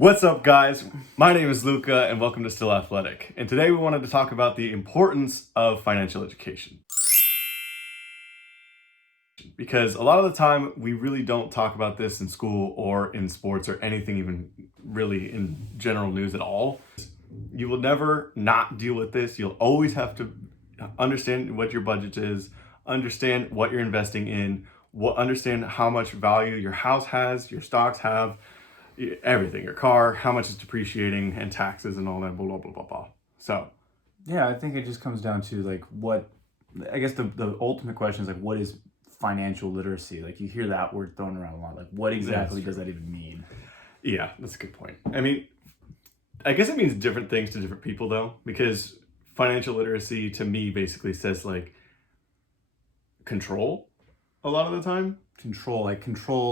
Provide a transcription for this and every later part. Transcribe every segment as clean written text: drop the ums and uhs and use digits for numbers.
What's up, guys? My name is Luca, and welcome to Still Athletic. And today we wanted to talk about the importance of financial education. Because a lot of the time, we really don't talk about this in school or in sports or anything even really in general news at all. You will never not deal with this. You'll always have to understand what your budget is, understand what you're investing in, understand how much value your house has, your stocks have, everything, your car, how much it's depreciating, and taxes and all that, blah, blah, blah, blah, blah. So, yeah, I think it just comes down to like I guess the ultimate question is like, what is financial literacy? Like, you hear that word thrown around a lot. Like, what exactly does that even mean? Yeah, that's a good point. I mean, I guess it means different things to different people though, because financial literacy to me basically says like control a lot of the time. Control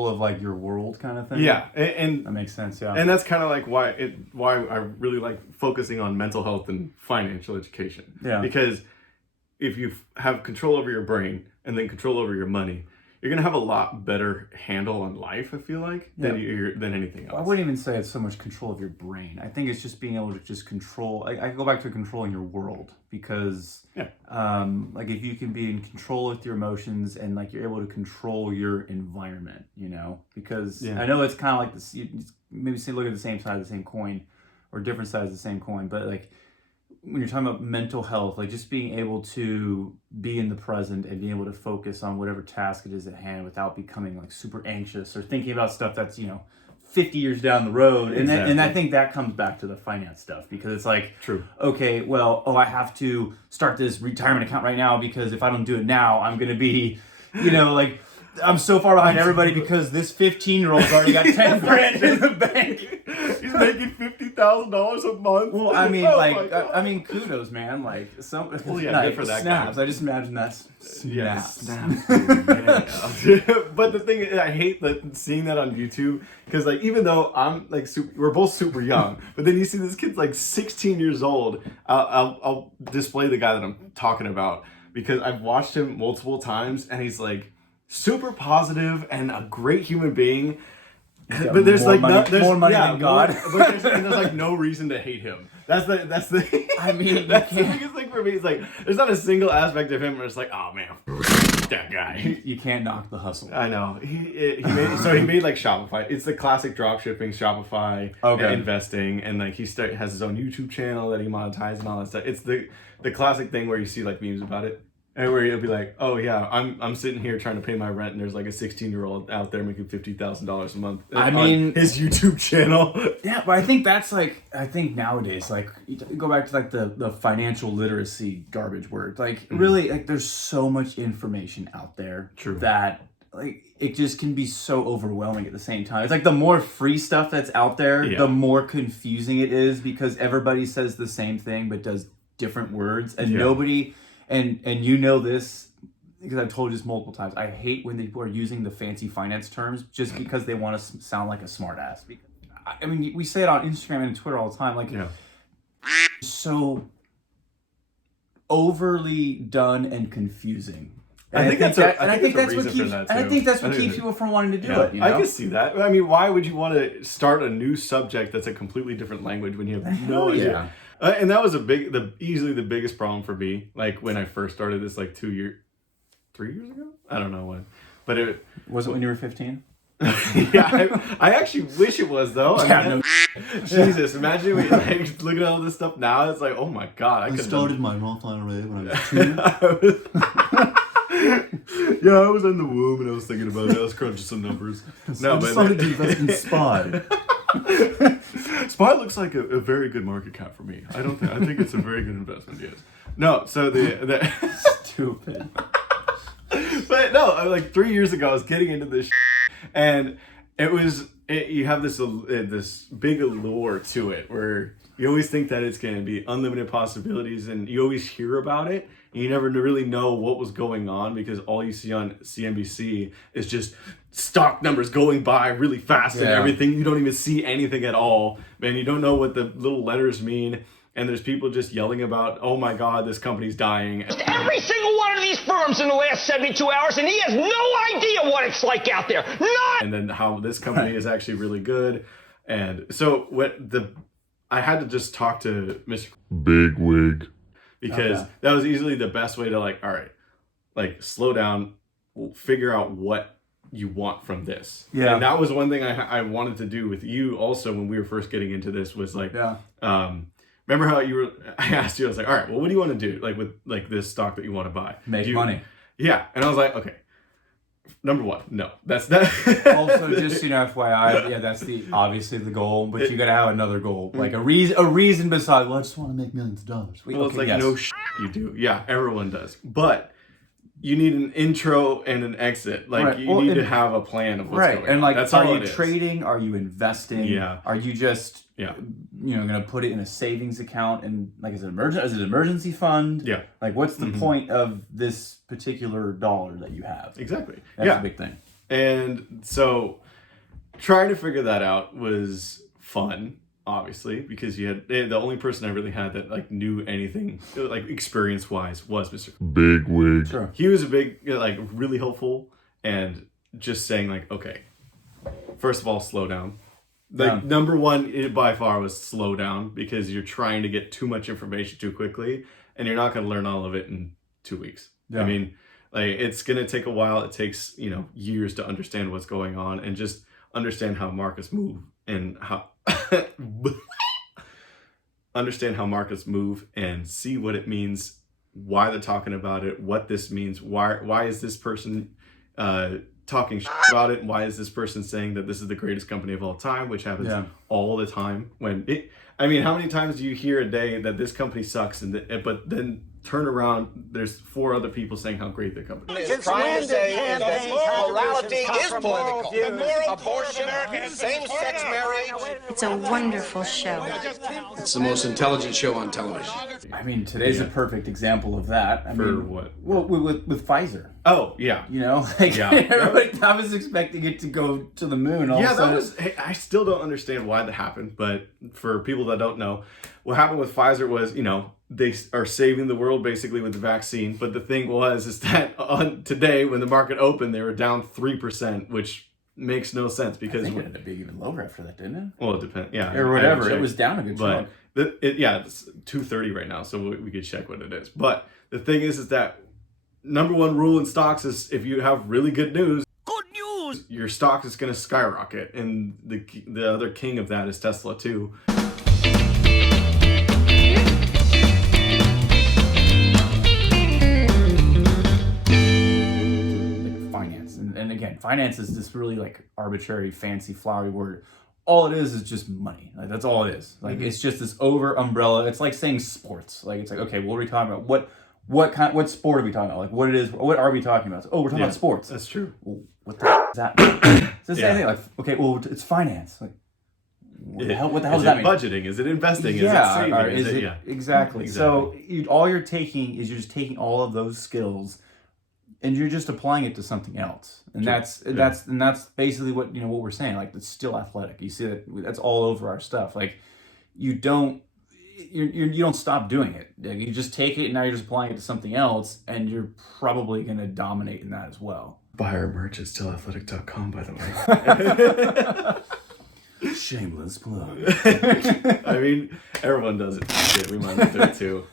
of like your world kind of thing. Yeah, and that makes sense. Yeah, and that's kind of like why I really like focusing on mental health and financial education. Yeah, because if you have control over your brain and then control over your money, you're gonna have a lot better handle on life. I feel like than anything else. I wouldn't even say it's so much control of your brain. I think it's just being able to just control. I go back to controlling your world because, like if you can be in control with your emotions and like you're able to control your environment, because I know it's kind of like this. You maybe look at the same side of the same coin, or different sides of the same coin, but like when you're talking about mental health, like just being able to be in the present and being able to focus on whatever task it is at hand without becoming like super anxious or thinking about stuff that's 50 years down the road. And I think that comes back to the finance stuff, because it's like, true. Okay, well, I have to start this retirement account right now, because if I don't do it now, I'm going to be, like, I'm so far behind everybody because this 15-year-old's already got 10 grand in the bank. He's making $50,000 a month. Well, I mean, kudos, man. Like, good for that snaps. guy. I just imagine that's snaps. Yeah, snaps. But the thing is, I hate seeing that on YouTube, because like even though I'm like we're both super young, but then you see this kid's like 16 years old. I'll display the guy that I'm talking about, because I've watched him multiple times, and he's like super positive and a great human being. But there's more like money, more money than God. But there's like no reason to hate him. That's the. I mean, that's the biggest thing for me. It's like there's not a single aspect of him where it's like, oh man, that guy. You can't knock the hustle. I know. He made like Shopify. It's the classic drop shipping, Shopify, investing, and like he has his own YouTube channel that he monetizes and all that stuff. It's the classic thing where you see like memes about it. And where he'll be like, oh yeah, I'm sitting here trying to pay my rent, and there's like a 16-year-old out there making $50,000 a month. On his YouTube channel. Yeah, but I think that's like, nowadays, like you go back to like the financial literacy garbage word. Like really, like there's so much information out there. True. That like it just can be so overwhelming at the same time. It's like the more free stuff that's out there, the more confusing it is, because everybody says the same thing but does different words, and nobody. And this, because I've told you this multiple times, I hate when people are using the fancy finance terms just because they want to sound like a smart ass. I mean, we say it on Instagram and Twitter all the time, like, so overly done and confusing. And I think that's what keeps people from wanting to do it. I can see that. I mean, why would you want to start a new subject that's a completely different language when you have no idea? And that was easily the biggest problem for me. Like when I first started this, like 3 years ago. I don't know when, but it was it when you were 15. Yeah, I actually wish it was though. Jesus, imagine we like looking at all this stuff now. It's like, oh my god, I started my Roth IRA when I was 2. Yeah, I was in the womb and I was thinking about it. I was crunching some numbers. I decided to invest in SPY. SPY looks like a very good market cap for me. I think it's a very good investment. Yes. No. So the stupid. But no, like 3 years ago, I was getting into this, and you have this big allure to it where you always think that it's going to be unlimited possibilities, and you always hear about it. And you never really know what was going on, because all you see on CNBC is just stock numbers going by really fast and everything. You don't even see anything at all, and you don't know what the little letters mean. And there's people just yelling about, oh my God, this company's dying. Every single one of these firms in the last 72 hours, and he has no idea what it's like out there. None! And then how this company is actually really good. And so I had to just talk to Mr. Bigwig. Because that was easily the best way to like, all right, like slow down, figure out what you want from this. Yeah. And that was one thing I wanted to do with you also when we were first getting into this was like, remember how I asked you, I was like, all right, well, what do you want to do? Like with like this stock that you want to buy? Make money. Yeah. And I was like, okay, number one, no, that's that. Also, just, FYI, yeah, that's obviously the goal, but you got to have another goal. Like a reason besides, well, I just want to make millions of dollars. It's like, no you do. Yeah, everyone does. But you need an intro and an exit. Like you need to have a plan of what's going on. And like, that's are all you trading? Are you investing? Yeah. Are you just going to put it in a savings account and like is it an emergency fund? Yeah. Like what's the point of this particular dollar that you have? Exactly. That's a big thing. And so trying to figure that out was fun, obviously, because the only person I really had that like knew anything like experience wise was Mr. Bigwig. Sure. He was a big like really helpful and just saying like, okay, first of all, slow down. Like number one by far was slow down because you're trying to get too much information too quickly and you're not going to learn all of it in 2 weeks. Yeah. I mean, like it's going to take a while. It takes, years to understand what's going on and just understand how markets move and how understand how markets move and see what it means, why they're talking about it, what this means, why is this person talking about it, and why is this person saying that this is the greatest company of all time, which happens all the time. How many times do you hear a day that this company sucks, but then turn around, there's 4 other people saying how great their company is. Trying to say is that morality is political. Abortion, same-sex marriage. It's a wonderful show. It's the most intelligent show on television. I mean, today's a perfect example of that. What? Well, with Pfizer. Oh, yeah. I was expecting it to go to the moon. I still don't understand why that happened, but for people that don't know, what happened with Pfizer was, they are saving the world basically with the vaccine. But the thing is that today when the market opened, they were down 3%, which makes no sense because it ended up being even lower after that, didn't it? Well, it depends. Yeah, or whatever. It was down a good chunk. But it's 230 right now, so we could check what it is. But the thing is that number one rule in stocks is if you have really good news, your stock is going to skyrocket, and the other king of that is Tesla too. And again, finance is this really like arbitrary, fancy, flowery word. All it is just money. Like that's all it is. Like it's just this over umbrella. It's like saying sports. Like it's like, okay, what are we talking about? What sport are we talking about? Like what are we talking about? We're talking about sports. That's true. Well, what the f- is that mean? It's the same thing. Like, okay, well, it's finance. Like what the hell does that mean? Budgeting? Is it investing? Is it saving? Exactly. So all you're taking is you're just taking all of those skills and you're just applying it to something else, and that's basically what what we're saying. Like it's still athletic. You see that's all over our stuff. Like you don't stop doing it. You just take it, and now you're just applying it to something else, and you're probably going to dominate in that as well. Buy our merch at stillathletic.com, by the way. Shameless plug. I mean, everyone does it. Shit, we might do it too.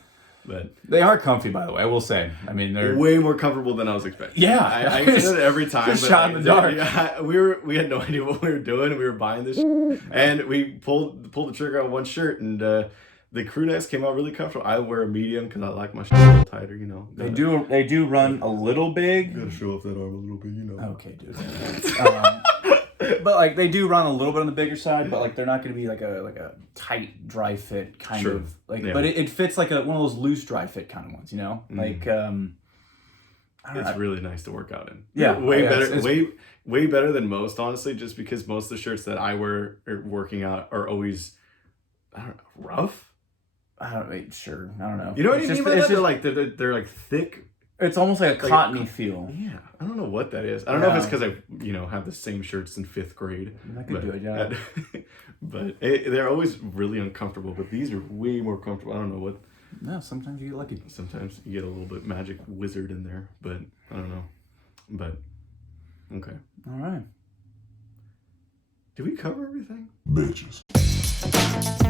But they are comfy, by the way. I will say. I mean, they're way more comfortable than I was expecting. Yeah, I say that every time. Just shot in the dark. Yeah, we had no idea what we were doing. We were buying this, and we pulled the trigger on one shirt, and the crew necks came out really comfortable. I wear a medium because I like my shirt a little tighter. They do run a little big. Gotta show off that arm a little bit. Okay, dude. But like they do run a little bit on the bigger side, but like they're not going to be like a tight dry fit kind of like. Yeah. But it fits like one of those loose dry fit kind of ones, Like I don't know. Really nice to work out in. Yeah, way better. Way better than most, honestly. Just because most of the shirts that I wear working out are always, I don't know, rough. I don't know. You know what I mean by that? They're like thick. It's almost like a cottony feel. Yeah, I don't know what that is. I don't know if it's because I have the same shirts in 5th grade. That could do it, yeah. But they're always really uncomfortable. But these are way more comfortable. I don't know what. No, sometimes you get lucky. Sometimes you get a little bit magic wizard in there, but I don't know. But okay. All right. Did we cover everything? Bitches.